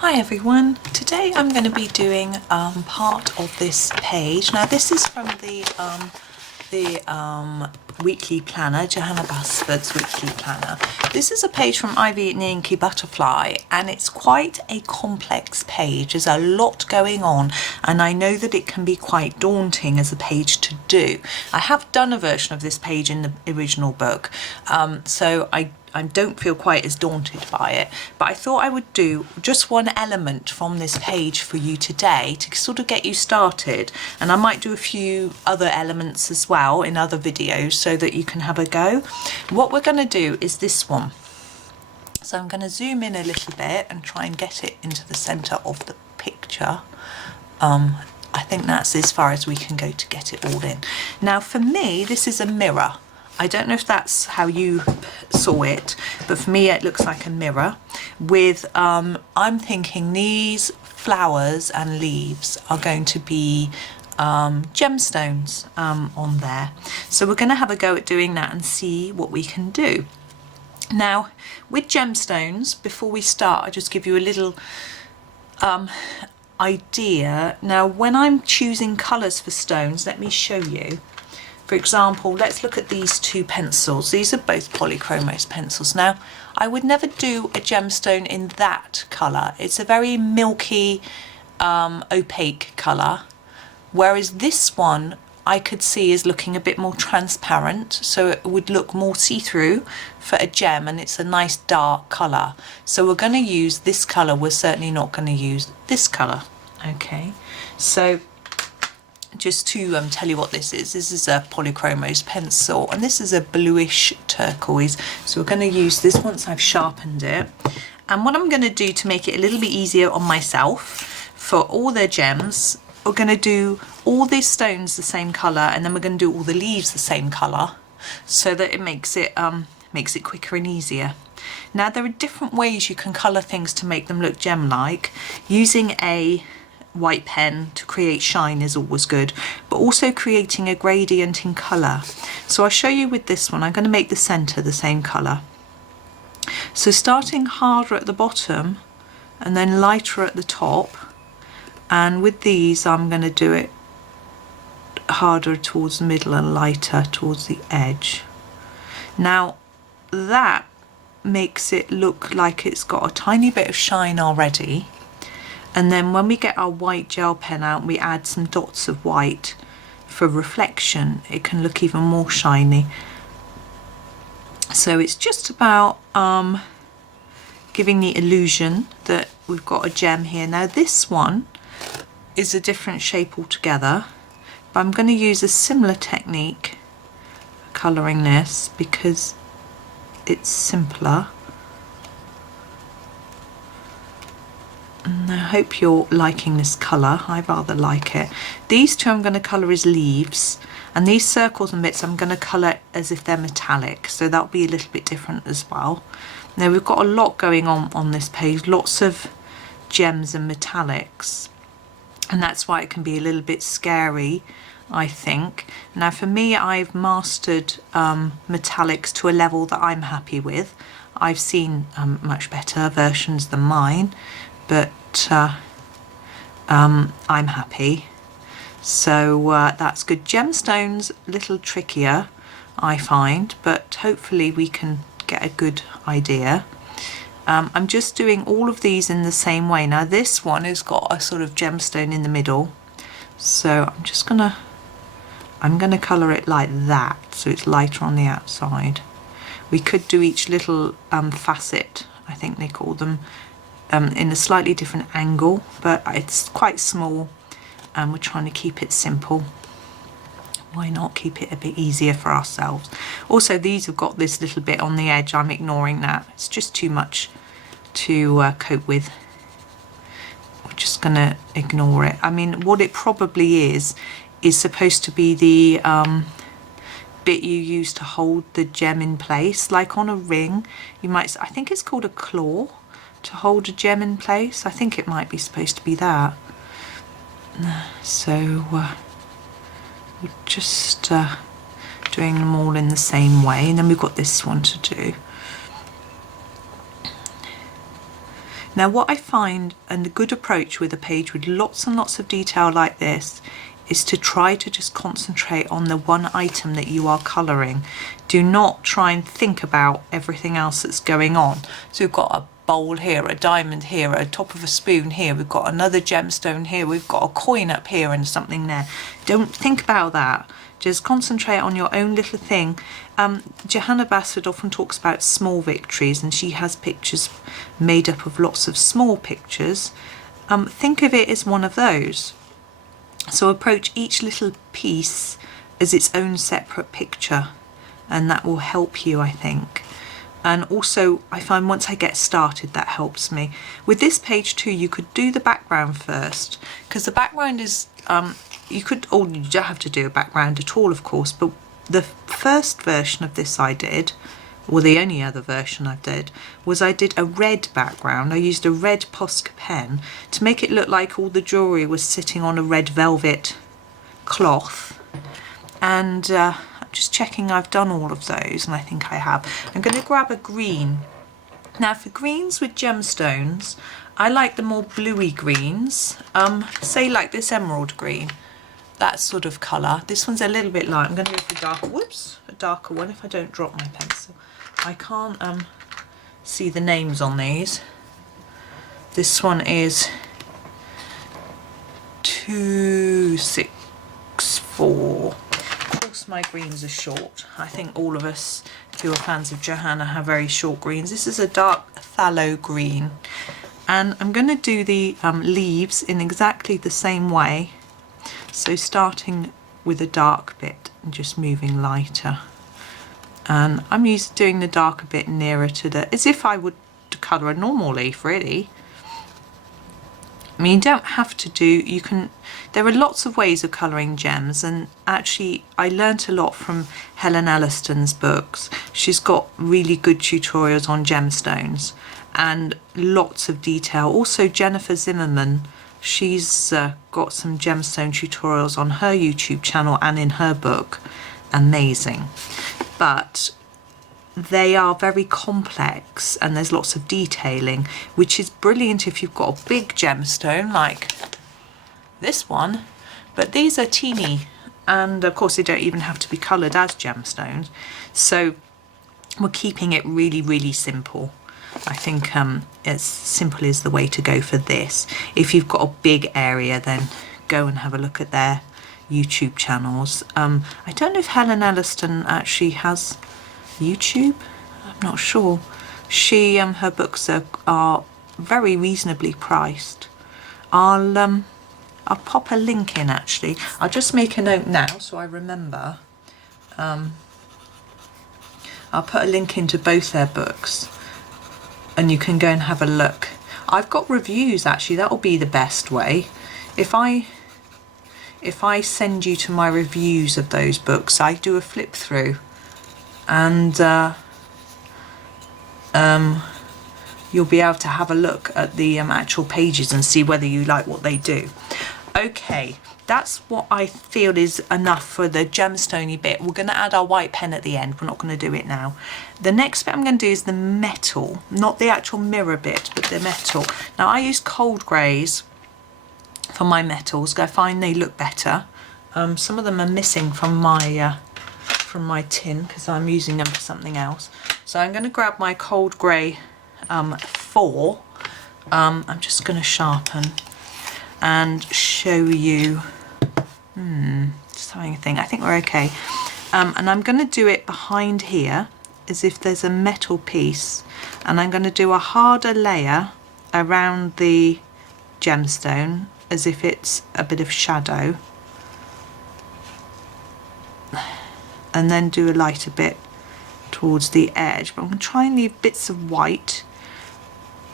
Hi everyone, today I'm going to be doing part of this page. Now this is from the weekly planner, Johanna Basford's weekly planner. This is a page from Ivy and Inky Butterfly, and it's quite a complex page. There's a lot going on, and I know that it can be quite daunting as a page to do. I have done a version of this page in the original book, so I don't feel quite as daunted by it, but I thought I would do just one element from this page for you today to sort of get you started, and I might do a few other elements as well in other videos so that you can have a go. What we're going to do is this one, so I'm going to zoom in a little bit and try and get it into the center of the picture. I think that's as far as we can go to get it all in. Now for me, this is a mirror. I don't know if that's how you saw it, but for me it looks like a mirror with, I'm thinking these flowers and leaves are going to be gemstones on there. So we're going to have a go at doing that and see what we can do. Now with gemstones, before we start, I'll just give you a little idea. Now when I'm choosing colours for stones, let me show you. For example, let's look at these two pencils. These are both Polychromos pencils. Now, I would never do a gemstone in that colour. It's a very milky, opaque colour. Whereas this one, I could see is looking a bit more transparent. So it would look more see-through for a gem, and it's a nice dark colour. So we're going to use this colour. We're certainly not going to use this colour. Okay, so just to tell you what this is a Polychromos pencil, and this is a Blueish Turquoise. So we're going to use this once I've sharpened it. And what I'm going to do to make it a little bit easier on myself, for all the gems, we're going to do all these stones the same colour, and then we're going to do all the leaves the same colour, so that it makes it quicker and easier. Now there are different ways you can colour things to make them look gem-like. Using a white pen to create shine is always good, but also creating a gradient in colour. So I'll show you with this one. I'm going to make the centre the same colour. So starting harder at the bottom and then lighter at the top, and with these I'm going to do it harder towards the middle and lighter towards the edge. Now that makes it look like it's got a tiny bit of shine already. And then when we get our white gel pen out, we add some dots of white for reflection. It can look even more shiny. So it's just about giving the illusion that we've got a gem here. Now this one is a different shape altogether, but I'm going to use a similar technique for colouring this because it's simpler. And I hope you're liking this colour. I rather like it. These two I'm going to colour as leaves, and these circles and bits I'm going to colour as if they're metallic, so that'll be a little bit different as well. Now we've got a lot going on this page, lots of gems and metallics, and that's why it can be a little bit scary, I think. Now for me, I've mastered metallics to a level that I'm happy with. I've seen much better versions than mine, but I'm happy. So that's good. Gemstones a little trickier, I find, but hopefully we can get a good idea. I'm just doing all of these in the same way. Now this one has got a sort of gemstone in the middle, so I'm gonna colour it like that, so it's lighter on the outside. We could do each little facet, I think they call them, in a slightly different angle, but it's quite small and we're trying to keep it simple. Why not keep it a bit easier for ourselves? Also, these have got this little bit on the edge. I'm ignoring that. It's just too much to cope with. We're just gonna ignore it. I mean, what it probably is supposed to be the bit you use to hold the gem in place, like on a ring. You might, I think it's called a claw, to hold a gem in place. I think it might be supposed to be that. So we're just doing them all in the same way, and then we've got this one to do. Now what I find, and the good approach with a page with lots and lots of detail like this, is to try to just concentrate on the one item that you are colouring. Do not try and think about everything else that's going on. So we've got a bowl here, a diamond here, a top of a spoon here, we've got another gemstone here, we've got a coin up here and something there. Don't think about that. Just concentrate on your own little thing. Johanna Basford often talks about small victories, and she has pictures made up of lots of small pictures. Think of it as one of those. So approach each little piece as its own separate picture, and that will help you, I think. And also I find once I get started, that helps me. With this page too, you could do the background first, because the background is, you don't have to do a background at all, of course, but the first version of this I did, or the only other version I did, was I did a red background. I used a red Posca pen to make it look like all the jewellery was sitting on a red velvet cloth. And I'm just checking I've done all of those, and I think I have. I'm going to grab a green. Now for greens with gemstones, I like the more bluey greens, say like this emerald green, that sort of colour. This one's a little bit light. I'm going to go for a darker one if I don't drop my pencil. I can't see the names on these. This one is 264. Of course my greens are short. I think all of us who are fans of Johanna have very short greens. This is a dark phthalo green. And I'm going to do the leaves in exactly the same way. So starting with a dark bit and just moving lighter. And I'm used to doing the darker bit nearer to the, as if I would colour a normal leaf really. I mean, you don't have to do, you can, there are lots of ways of colouring gems, and actually I learnt a lot from Helen Elliston's books. She's got really good tutorials on gemstones and lots of detail. Also Jennifer Zimmerman, she's got some gemstone tutorials on her YouTube channel and in her book. Amazing. But they are very complex and there's lots of detailing, which is brilliant if you've got a big gemstone like this one, but these are teeny, and of course they don't even have to be coloured as gemstones, so we're keeping it really, really simple. I think as simple is the way to go for this. If you've got a big area, then go and have a look at their YouTube channels. I don't know if Helen Elliston actually has YouTube. I'm not sure. She her books are very reasonably priced. I'll pop a link in actually. I'll just make a note now so I remember. I'll put a link into both their books and you can go and have a look. I've got reviews actually, that'll be the best way. If I send you to my reviews of those books, I do a flip through and you'll be able to have a look at the actual pages and see whether you like what they do. Okay, that's what I feel is enough for the gemstoney bit. We're going to add our white pen at the end. We're not going to do it now. The next bit I'm going to do is the metal, not the actual mirror bit, but the metal. Now I use cold greys for my metals. I find they look better. Some of them are missing from my tin because I'm using them for something else. So I'm going to grab my cold grey 4. I'm just going to sharpen and show you. Just having a think. I think we're okay. And I'm going to do it behind here as if there's a metal piece, and I'm going to do a harder layer around the gemstone as if it's a bit of shadow, and then do a lighter bit towards the edge. But I'm going to try and leave bits of white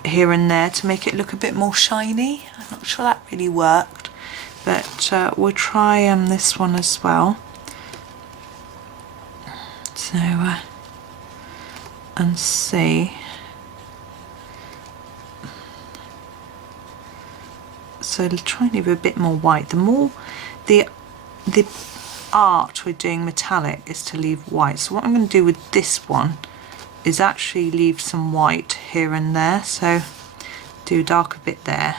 here and there to make it look a bit more shiny. I'm not sure that really worked, but we'll try this one as well. So and see. So try and leave a bit more white. The more the art we're doing metallic is to leave white. So what I'm going to do with this one is actually leave some white here and there. So do a darker bit there,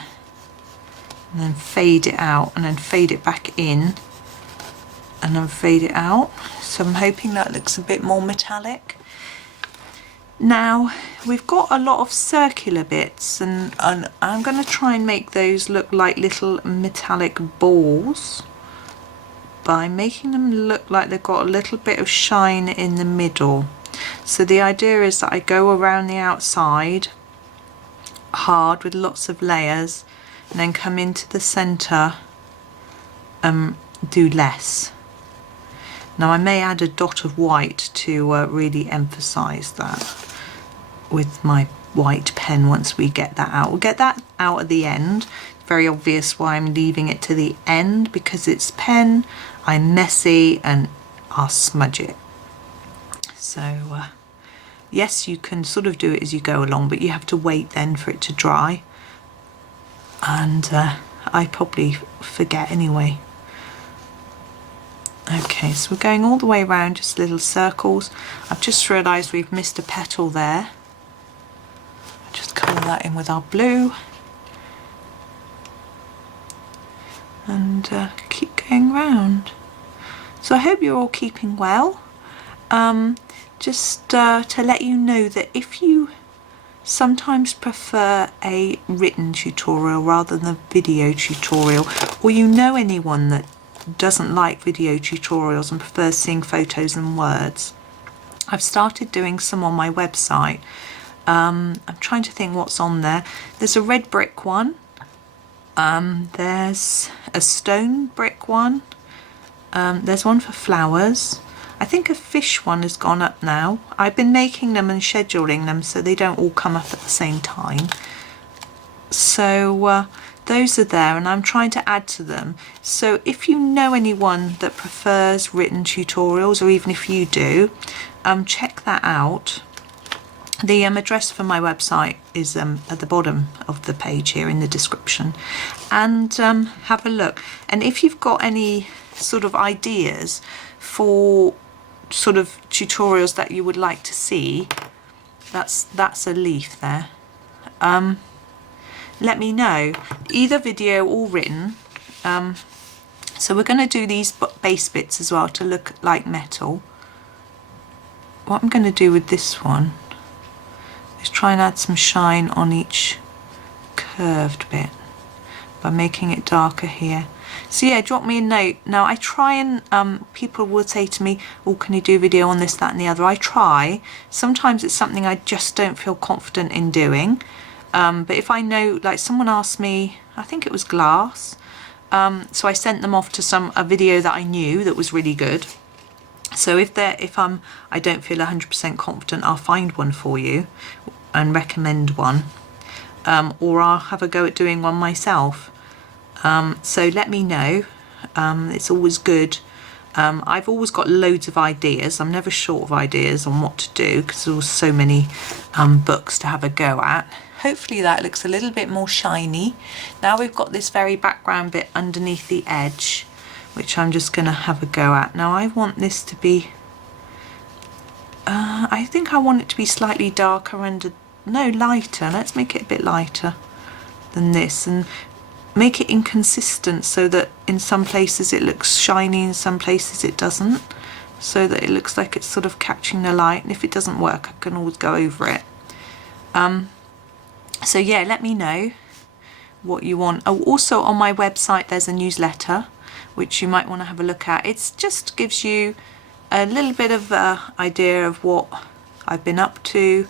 and then fade it out, and then fade it back in, and then fade it out. So I'm hoping that looks a bit more metallic. Now we've got a lot of circular bits, and I'm going to try and make those look like little metallic balls by making them look like they've got a little bit of shine in the middle. So the idea is that I go around the outside hard with lots of layers, and then come into the centre and do less. Now I may add a dot of white to really emphasise that with my white pen once we get that out. We'll get that out at the end. Very obvious why I'm leaving it to the end, because it's pen, I'm messy, and I'll smudge it. So yes, you can sort of do it as you go along, but you have to wait then for it to dry, and I probably forget anyway. Okay, so we're going all the way around, just little circles. I've just realised we've missed a petal there. Just colour that in with our blue, and keep going round. So I hope you're all keeping well. Just to let you know that if you sometimes prefer a written tutorial rather than a video tutorial, or you know anyone that doesn't like video tutorials and prefers seeing photos and words, I've started doing some on my website. I'm trying to think what's on there. There's a red brick one, there's a stone brick one, there's one for flowers. I think a fish one has gone up now. I've been making them and scheduling them so they don't all come up at the same time. So those are there, and I'm trying to add to them. So if you know anyone that prefers written tutorials, or even if you do, check that out. The address for my website is at the bottom of the page here in the description, and have a look. And if you've got any sort of ideas for sort of tutorials that you would like to see, that's a leaf there. Let me know, either video or written. So we're going to do these base bits as well to look like metal. What I'm going to do with this one is try and add some shine on each curved bit by making it darker here. So yeah, drop me a note. Now I try and people will say to me, oh, can you do a video on this, that and the other? I try. Sometimes it's something I just don't feel confident in doing. But if I know, like someone asked me, I think it was glass, so I sent them off to a video that I knew that was really good. So if I don't feel 100% confident, I'll find one for you and recommend one, or I'll have a go at doing one myself. So let me know. It's always good. I've always got loads of ideas. I'm never short of ideas on what to do, because there's so many books to have a go at. Hopefully that looks a little bit more shiny. Now we've got this very background bit underneath the edge, which I'm just going to have a go at. Now I want this to be, I think I want it to be slightly darker and, no, lighter. Let's make it a bit lighter than this, and make it inconsistent so that in some places it looks shiny, in some places it doesn't, so that it looks like it's sort of catching the light. And if it doesn't work, I can always go over it. So yeah, let me know what you want. Oh, also on my website there's a newsletter which you might want to have a look at. It just gives you a little bit of idea of what I've been up to,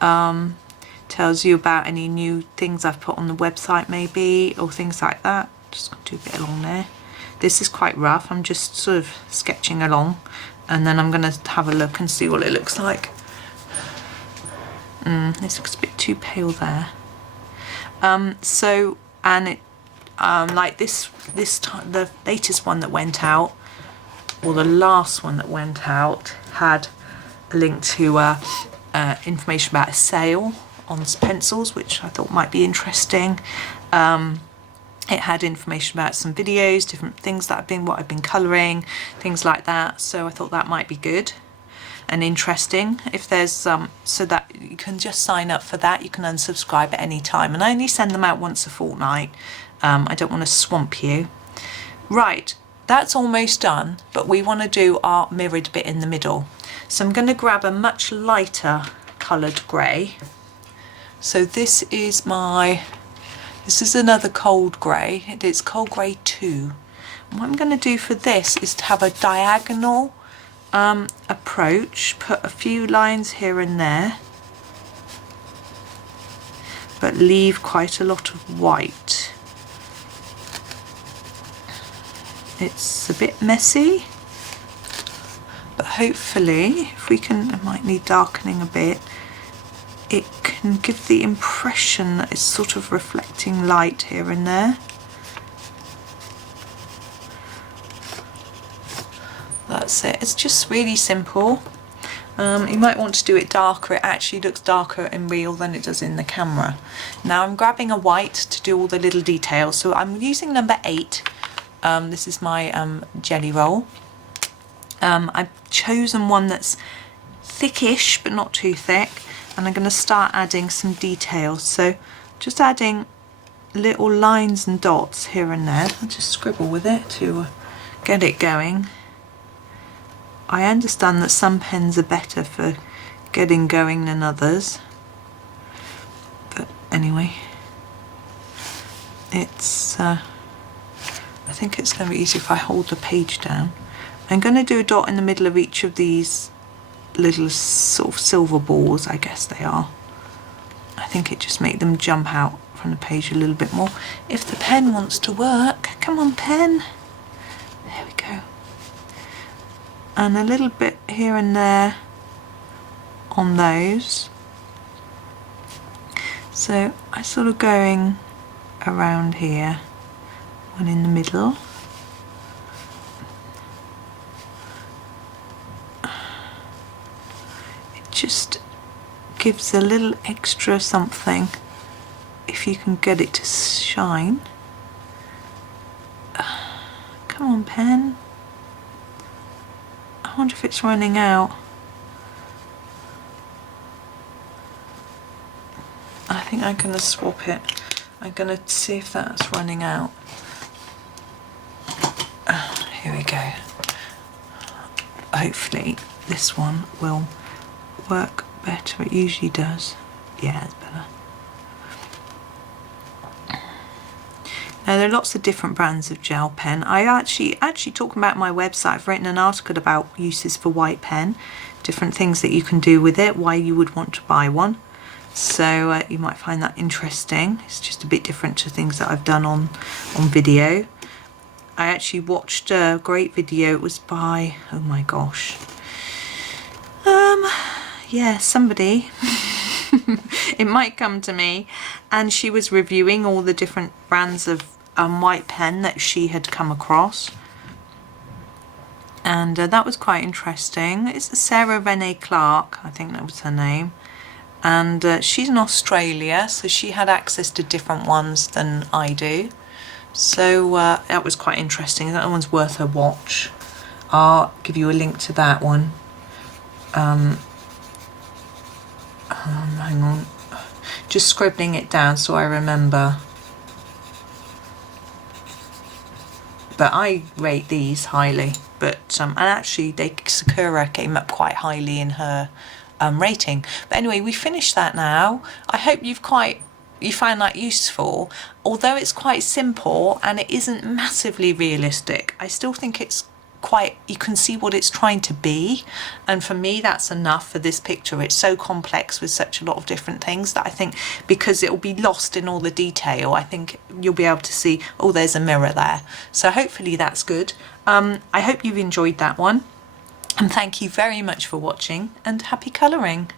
tells you about any new things I've put on the website maybe, or things like that. Just going to do a bit along there. This is quite rough, I'm just sort of sketching along, and then I'm going to have a look and see what it looks like. This looks a bit too pale there. So, and it like this time, the latest one that went out, or the last one that went out, had a link to information about a sale on pencils, which I thought might be interesting. It had information about some videos, different things that what I've been colouring, things like that. So I thought that might be good. and interesting. If there's so that you can just sign up for that. You can unsubscribe at any time, and I only send them out once a fortnight. I don't want to swamp you. Right, that's almost done, but we want to do our mirrored bit in the middle. So I'm going to grab a much lighter coloured grey. So this is another cold grey. It's cold grey 2. And what I'm going to do for this is to have a diagonal approach, put a few lines here and there, but leave quite a lot of white. It's a bit messy, but hopefully if we can, it might need darkening a bit, it can give the impression that it's sort of reflecting light here and there. That's it. It's just really simple. You might want to do it darker. It actually looks darker in real than it does in the camera. Now I'm grabbing a white to do all the little details. So I'm using number 8. This is my jelly roll. I've chosen one that's thickish but not too thick, and I'm going to start adding some details. So just adding little lines and dots here and there. I'll just scribble with it to get it going. I understand that some pens are better for getting going than others, but anyway, it's I think it's going to be easier if I hold the page down. I'm going to do a dot in the middle of each of these little sort of silver balls, I guess they are. I think it just makes them jump out from the page a little bit more. If the pen wants to work, come on pen. There we go. And a little bit here and there on those. So I'm sort of going around here. One in the middle. It just gives a little extra something if you can get it to shine. Come on pen. I wonder if it's running out. I think I'm going to swap it. I'm going to see if that's running out. Here we go. Hopefully this one will work better. It usually does. Yeah, it's better. Now there are lots of different brands of gel pen. I actually talking about my website, I've written an article about uses for white pen, different things that you can do with it, why you would want to buy one. So you might find that interesting. It's just a bit different to things that I've done on video. I actually watched a great video. It was by, oh my gosh, yeah, somebody. It might come to me, and she was reviewing all the different brands of white pen that she had come across, and that was quite interesting. It's Sarah Renee Clark, I think that was her name, and she's in Australia, so she had access to different ones than I do. So that was quite interesting. That one's worth a watch. I'll give you a link to that one. Hang on. Just scribbling it down so I remember. But I rate these highly. But and actually, Sakura came up quite highly in her rating. But anyway, we finished that now. I hope you find that useful. Although it's quite simple and it isn't massively realistic, I still think it's quite, you can see what it's trying to be, and for me that's enough for this picture. It's so complex with such a lot of different things that I think, because it will be lost in all the detail, I think you'll be able to see, oh, there's a mirror there. So hopefully that's good. I hope you've enjoyed that one, and thank you very much for watching, and happy colouring.